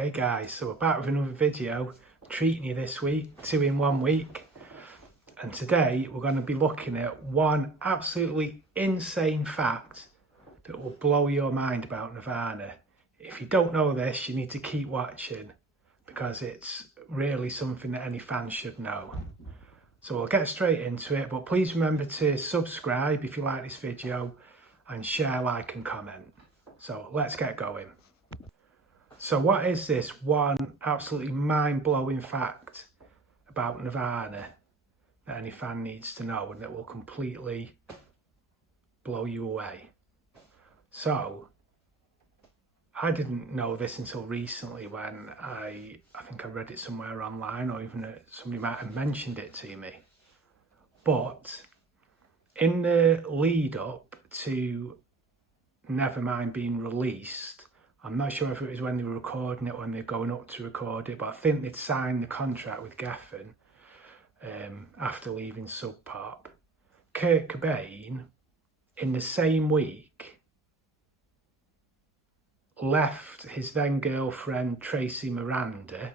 Okay guys, so we're back with another video, treating you this week, 2 in 1 week. And today we're going to be looking at one absolutely insane fact that will blow your mind about Nirvana. If you don't know this, you need to keep watching because it's really something that any fan should know. So we'll get straight into it, but please remember to subscribe if you like this video and share, like and comment. So let's get going. So what is this one absolutely mind-blowing fact about Nirvana that any fan needs to know and that will completely blow you away? So I didn't know this until recently when I think I read it somewhere online, or even somebody might have mentioned it to me. But in the lead up to Nevermind being released, I'm not sure if it was when they were recording it or when they were going up to record it, but I think they'd signed the contract with Geffen after leaving Sub Pop. Kurt Cobain, in the same week, left his then girlfriend Tracey Marander,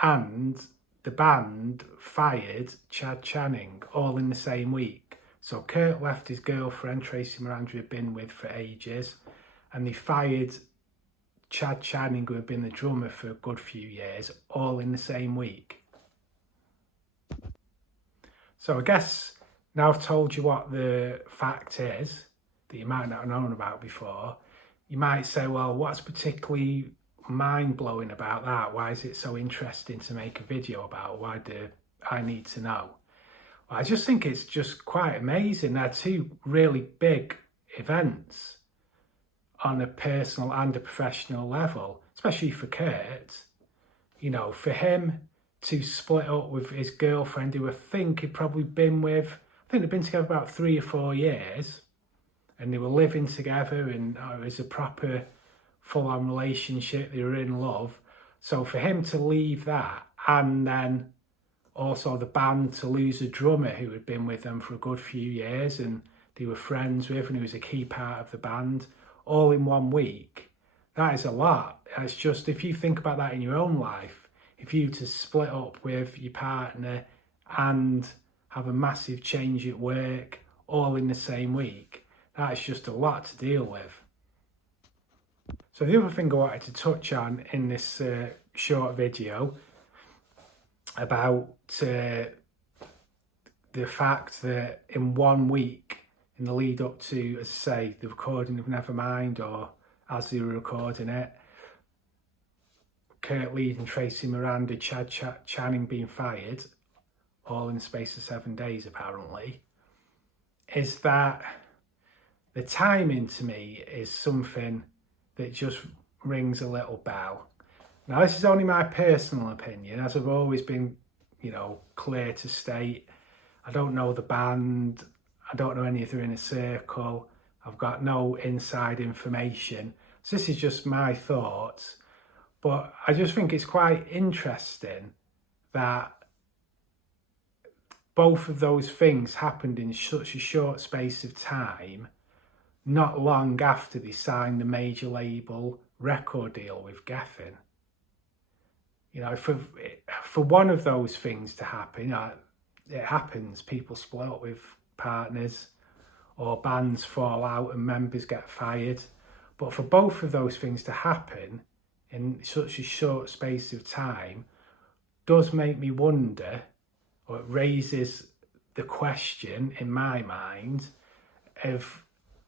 and the band fired Chad Channing, all in the same week. So Kurt left his girlfriend Tracey Marander, who had been with for ages, and they fired Chad Channing, who had been the drummer for a good few years, all in the same week. So I guess now I've told you what the fact is that you might not have known about before, you might say, well, what's particularly mind-blowing about that? Why is it so interesting to make a video about? Why do I need to know? Well, I just think it's just quite amazing. They're two really big events on a personal and a professional level, especially for Kurt. You know, for him to split up with his girlfriend, who I think he'd probably been with, I think they'd been together about 3 or 4 years, and they were living together, and it was a proper full-on relationship, they were in love. So for him to leave that, and then also the band to lose a drummer who had been with them for a good few years and they were friends with, and he was a key part of the band, all in 1 week, that is a lot. It's just, if you think about that in your own life, if you to split up with your partner and have a massive change at work all in the same week, that is just a lot to deal with. So the other thing I wanted to touch on in this short video about the fact that in 1 week, in the lead up to, as I say, the recording of Nevermind, or as they were recording it, Kurt leaving Tracey Marander, Chad Channing being fired, all in the space of 7 days apparently, is that the timing to me is something that just rings a little bell. Now, this is only my personal opinion, as I've always been, clear to state. I don't know the band, I don't know any of their inner circle, I've got no inside information. So this is just my thoughts. But I just think it's quite interesting that both of those things happened in such a short space of time, not long after they signed the major label record deal with Geffen. For one of those things to happen, it happens, people split up with partners, or bands fall out and members get fired. But for both of those things to happen in such a short space of time does make me wonder, or it raises the question in my mind of,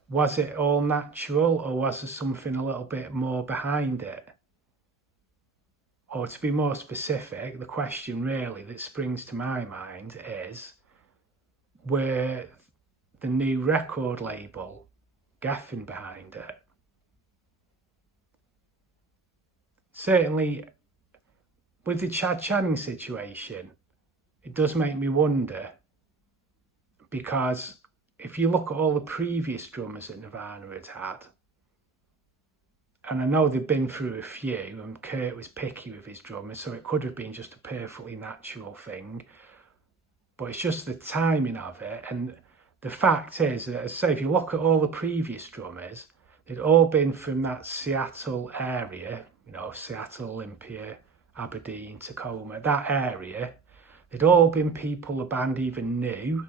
was it all natural, or was there something a little bit more behind it? Or to be more specific, the question really that springs to my mind is, were the new record label Geffen behind it? Certainly, with the Chad Channing situation, it does make me wonder, because if you look at all the previous drummers that Nirvana had had, and I know they've been through a few, and Kurt was picky with his drummers, so it could have been just a perfectly natural thing, but it's just the timing of it. And the fact is that, as I say, if you look at all the previous drummers, they'd all been from that Seattle area, you know, Seattle, Olympia, Aberdeen, Tacoma, that area, they'd all been people the band even knew.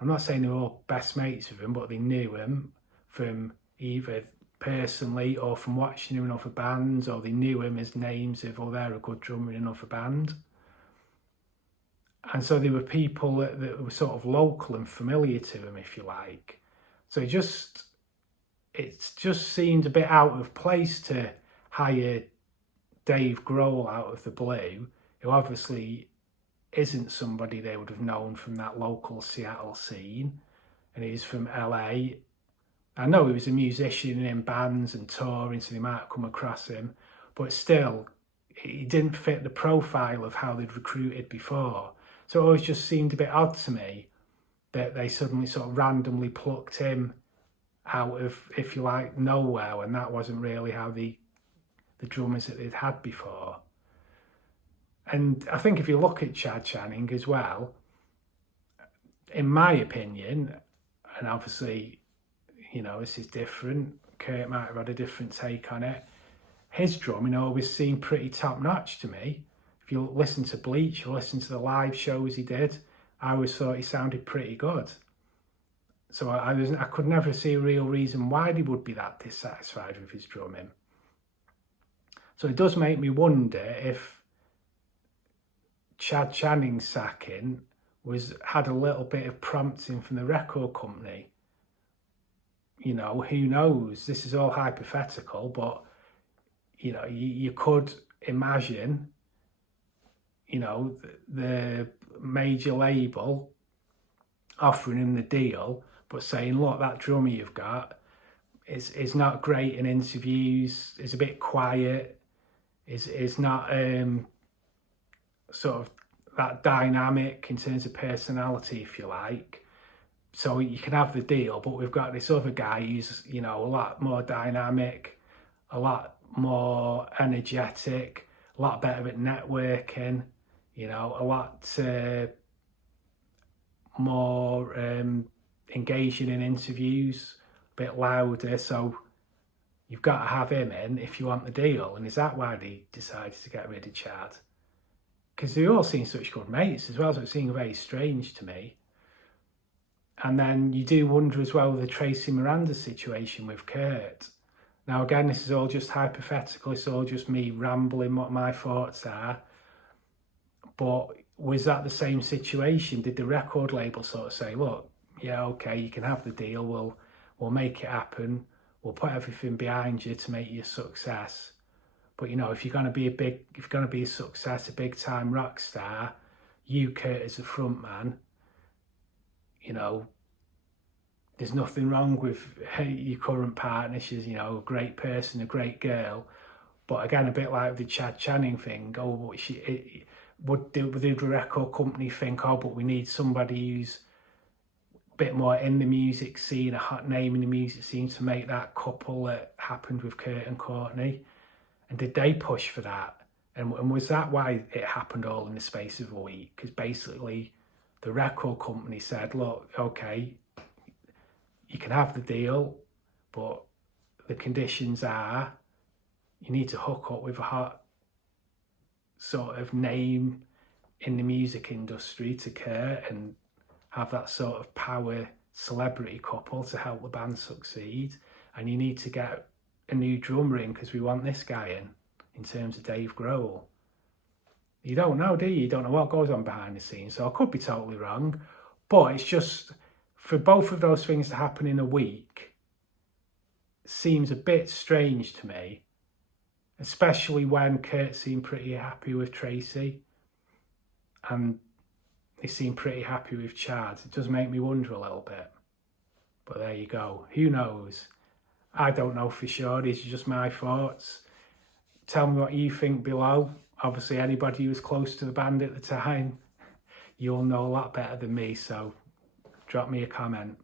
I'm not saying they were all best mates with him, but they knew him from either personally or from watching him in other bands, or they knew him as names of, oh, they're a good drummer in another band. And so they were people that were sort of local and familiar to him, if you like. So it just seemed a bit out of place to hire Dave Grohl out of the blue, who obviously isn't somebody they would have known from that local Seattle scene, and he's from LA. I know he was a musician in bands and touring, so they might have come across him, but still, he didn't fit the profile of how they'd recruited before. So it always just seemed a bit odd to me that they suddenly sort of randomly plucked him out of, if you like, nowhere, and that wasn't really how the drummers that they'd had before. And I think if you look at Chad Channing as well, in my opinion, and obviously, you know, this is different, Kurt might have had a different take on it, his drumming always seemed pretty top-notch to me. If you listen to Bleach, or listen to the live shows he did, I always thought he sounded pretty good. So I could never see a real reason why they would be that dissatisfied with his drumming. So it does make me wonder if Chad Channing's sacking had a little bit of prompting from the record company. You know, who knows? This is all hypothetical, but, you know, you could imagine, you know, the major label offering him the deal, but saying, look, that drummer you've got is not great in interviews, is a bit quiet, is not sort of that dynamic in terms of personality, if you like. So you can have the deal, but we've got this other guy who's, you know, a lot more dynamic, a lot more energetic, a lot better at networking, you know, a lot more engaging in interviews, a bit louder. So you've got to have him in if you want the deal. And is that why they decided to get rid of Chad? Because they all seem such good mates as well, so it seemed very strange to me. And then you do wonder as well the Tracey Marander situation with Kurt. Now, again, this is all just hypothetical. It's all just me rambling what my thoughts are. But was that the same situation? Did the record label sort of say, look, yeah, okay, you can have the deal. We'll make it happen. We'll put everything behind you to make you a success. But, you know, if you're going to be a success, a big time rock star, you, Kurt, as a front man, you know, there's nothing wrong with your current partner. She's, you know, a great person, a great girl. But again, a bit like the Chad Channing thing, would the record company think, oh, but we need somebody who's a bit more in the music scene, a hot name in the music scene, to make that couple that happened with Kurt and Courtney? And did they push for that? And was that why it happened all in the space of a week? Because basically the record company said, look, okay, you can have the deal, but the conditions are you need to hook up with a hot sort of name in the music industry to Kurt and have that sort of power celebrity couple to help the band succeed. And you need to get a new drummer in because we want this guy in terms of Dave Grohl. You don't know, do you? You don't know what goes on behind the scenes. So I could be totally wrong, but it's just, for both of those things to happen in a week seems a bit strange to me, especially when Kurt seemed pretty happy with Tracey and he seemed pretty happy with Chad. It does make me wonder a little bit. But there you go. Who knows? I don't know for sure. These are just my thoughts. Tell me what you think below. Obviously, anybody who was close to the band at the time, you'll know a lot better than me, so drop me a comment.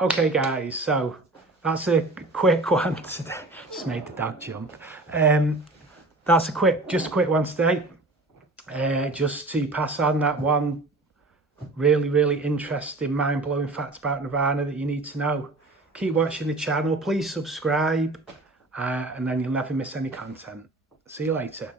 Okay, guys, so that's a quick one today. Just made the dog jump. That's a quick one today. Just to pass on that one really interesting, mind-blowing fact about Nirvana that you need to know. Keep watching the channel. Please subscribe. and then you'll never miss any content. See you later.